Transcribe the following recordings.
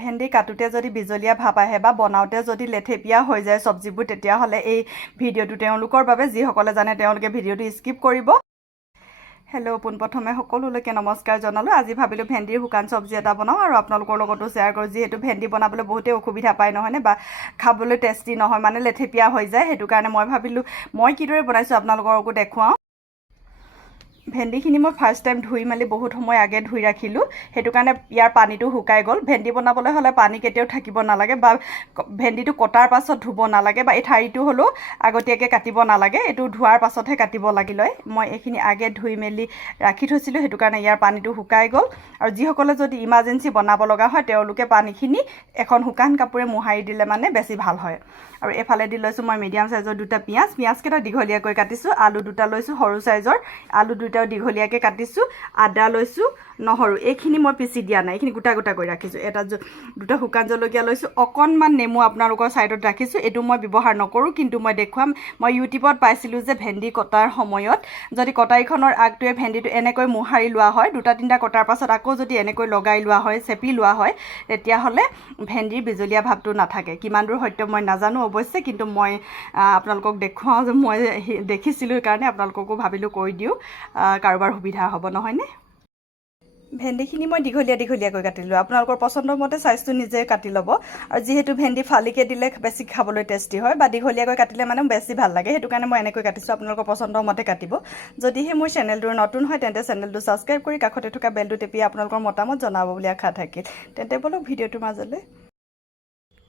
ভেন্দি কাটোতে যদি বিজলীয়া ভাব আহে বা বনাওতে যদি লেথেপিয়া হৈ যায় চব্জিবোৰ তেতিয়াহ'লে এই ভিডিঅ'টো তেওঁলোকৰ বাবে যিসকলে জানে তেওঁলোকে ভিডিঅ'টো স্কিপ কৰিব। হেল্ল' পোনপ্ৰথমে সকলোলৈকে নমস্কাৰ জনালোঁ। আজি ভাবিলোঁ ভেন্দিৰ শুকান চব্জি এটা বনাওঁ আৰু আপোনালোকৰ লগতো শ্বেয়াৰ কৰোঁ। যিহেতু ভেন্দি বনাবলৈ বহুতেই অসুবিধা পায় নহয়নে, বা খাবলৈ টেষ্টি নহয়, মানে লেথেপিয়া হৈ যায়। সেইটো কাৰণে মই ভাবিলোঁ মই কিদৰে বনাইছোঁ আপোনালোককো দেখুৱাওঁ। ভেন্দিখিনি মই ফাৰ্ষ্ট টাইম ধুই মেলি বহুত সময় আগে ধুই ৰাখিলোঁ। সেইটো কাৰণে ইয়াৰ পানীটো শুকাই গ'ল। ভেন্দি বনাবলৈ হ'লে পানী কেতিয়াও থাকিব নালাগে, বা ভেন্দিটো কটাৰ পাছত ধুব নালাগে, বা এই ঠাৰিটো হ'লেও আগতীয়াকৈ কাটিব নালাগে। এইটো ধোৱাৰ পাছতহে কাটিব লাগিলে। মই এইখিনি আগে ধুই মেলি ৰাখি থৈছিলোঁ, সেইটো কাৰণে ইয়াৰ পানীটো শুকাই গ'ল। আৰু যিসকলে যদি ইমাৰ্জেঞ্চি বনাব লগা হয় তেওঁলোকে পানীখিনি এখন শুকান কাপোৰে মোহাৰি দিলে মানে বেছি ভাল হয়। আৰু এফালে দি লৈছোঁ মই মিডিয়াম চাইজৰ দুটা পিঁয়াজকেইটা দীঘলীয়াকৈ কাটিছোঁ। আলু দুটা লৈছোঁ সৰু চাইজৰ, আলু দুটাও দীঘলীয়াকৈ কাটিছোঁ। আদা লৈছোঁ, নহৰু, এইখিনি মই পিচি দিয়া নাই, এইখিনি গোটা গোটা কৰি ৰাখিছোঁ। দুটা শুকান জলকীয়া লৈছোঁ, অকণমান নেমু আপোনালোকৰ ছাইডত ৰাখিছোঁ। এইটো মই ব্যৱহাৰ নকৰোঁ, কিন্তু মই দেখুৱাম। মই ইউটিউবত পাইছিলোঁ যে ভেন্দি কটাৰ সময়ত যদি কটাৰীখনৰ আগটোৱে ভেন্দিটো এনেকৈ মোহাৰি লোৱা হয়, দুটা তিনিটা কটাৰ পাছত আকৌ যদি এনেকৈ লগাই লোৱা হয়, চেপি লোৱা হয়, তেতিয়াহ'লে ভেন্দিৰ বিজলীয়া ভাৱটো নাথাকে। কিমান দূৰ সত্য মই নাজানো অৱশ্যে, কিন্তু মই আপোনালোকক দেখুৱাওঁ যে মই দেখিছিলোঁ, সেইকাৰণে আপোনালোককো ভাবিলোঁ কৈ দিওঁ, কাৰোবাৰ সুবিধা হ'ব নহয়নে। ভেন্দিখিনি মই দীঘলীয়াকৈ কাটিলোঁ। আপোনালোকৰ পচন্দৰ মতে চাইজটো নিজে কাটি ল'ব। আৰু যিহেতু ভেন্দি ফালিকৈ দিলে বেছি খাবলৈ টেষ্টি হয়, বা দীঘলীয়াকৈ কাটিলে মানে বেছি ভাল লাগে, সেইটো কাৰণে মই এনেকৈ কাটিছোঁ। আপোনালোকৰ পচন্দৰ মতে কাটিব। যদিহে মোৰ চেনেলটোৰ নতুন হয় তেন্তে চেনেলটো ছাবস্ক্ৰাইব কৰি কাষতে থকা বেলটো টিপি আপোনালোকৰ মতামত জনাব বুলি আশা থাকিল। তেন্তে বলক ভিডিঅ'টোৰ মাজলৈ।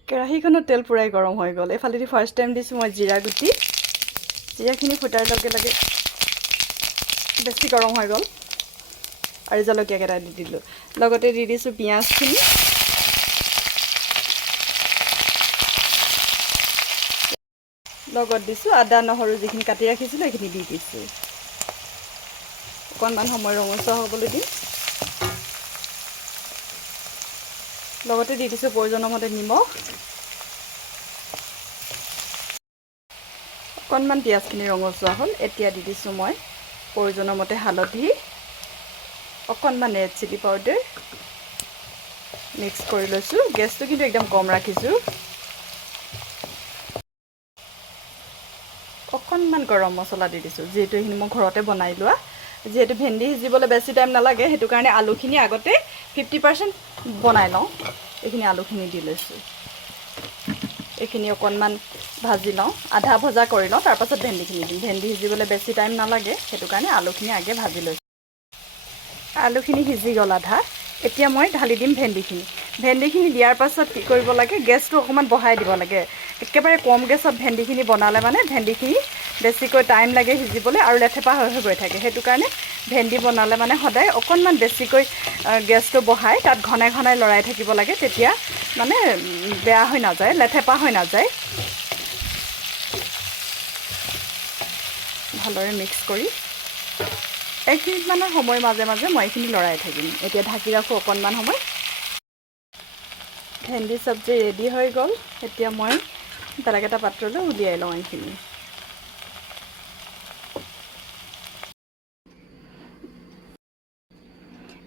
কেৰাহীখনত তেল পূৰাই গৰম হৈ গ'ল। এইফালেদি ফাৰ্ষ্ট টাইম দিছোঁ মই জিৰা গুটি। জিৰাখিনি ফুটাৰ লগে লগে বেছি গৰম হৈ গ'ল আৰু জলকীয়াকেইটা দি দিলোঁ। লগতে দি দিছোঁ পিঁয়াজখিনি, লগত দিছোঁ আদা নহৰু যিখিনি কাটি ৰাখিছিলোঁ সেইখিনি দি দিছোঁ। অকণমান সময় ৰঙচুৱা হ'বলৈ দিম। লগতে দি দিছোঁ প্ৰয়োজনৰ মতে নিমখ। অকণমান পিঁয়াজখিনি ৰঙচুৱা হ'ল, এতিয়া দি দিছোঁ মই প্ৰয়োজনৰ মতে হালধি, অকণমান ৰেড চিলি পাউডাৰ মিক্স কৰি লৈছোঁ। গেছটো কিন্তু একদম কম ৰাখিছোঁ। অকণমান গৰম মছলা দি দিছোঁ, যিহেতু এইখিনি মই ঘৰতে বনাই লোৱা। যিহেতু ভেন্দি সিজিবলৈ বেছি টাইম নালাগে, সেইটো কাৰণে আলুখিনি আগতে 50% বনাই লওঁ। এইখিনি আলুখিনি দি লৈছোঁ। এইখিনি অকণমান ভাজি লওঁ, আধা ভজা কৰি লওঁ, তাৰপাছত ভেন্দিখিনি দিম। ভেন্দি সিজিবলৈ বেছি টাইম নালাগে, সেইটো কাৰণে আলুখিনি আগে ভাজি লৈছোঁ। আলুখিনি সিজি গ'ল আধা। এতিয়া মই ঢালি দিম ভেন্দিখিনি। ভেন্দিখিনি দিয়াৰ পাছত কি কৰিব লাগে, গেছটো অকণমান বঢ়াই দিব লাগে। একেবাৰে কম গেছত ভেন্দিখিনি বনালে মানে ভেন্দিখিনি বেছিকৈ টাইম লাগে সিজিবলৈ আৰু লেথেপা হৈ গৈ থাকে। সেইটো কাৰণে ভেন্দি বনালে মানে সদায় অকণমান বেছিকৈ গেছটো বঢ়াই তাত ঘনাই ঘনাই লৰাই থাকিব লাগে, তেতিয়া মানে বেয়া হৈ নাযায়, লেথেপা হৈ নাযায়। ভালদৰে মিক্স কৰি 1 মিনিটমানৰ সময় মাজে মাজে মই এইখিনি লৰাই থাকিম। এতিয়া ঢাকি ৰাখোঁ অকণমান সময়। ভেন্দি চব্জি ৰেডি হৈ গ'ল। এতিয়া মই বেলেগ এটা পাত্ৰলৈ উলিয়াই লওঁ এইখিনি।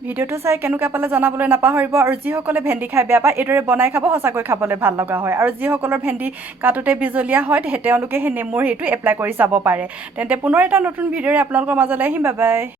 ভিডিঅ'টো চাই কেনেকুৱা পালে জনাবলৈ নাপাহৰিব। আৰু যিসকলে ভেন্দি খাই বেয়া পায় এইদৰে বনাই খাব, সঁচাকৈ খাবলৈ ভাল লগা হয়। আৰু যিসকলৰ ভেন্দি কাটোতে বিজলীয়া হয় তেওঁলোকে সেই নেমুৰ সেইটো এপ্লাই কৰি চাব পাৰে। তেন্তে পুনৰ এটা নতুন ভিডিঅ'ৰে আপোনালোকৰ মাজলৈ আহিম। Bye bye.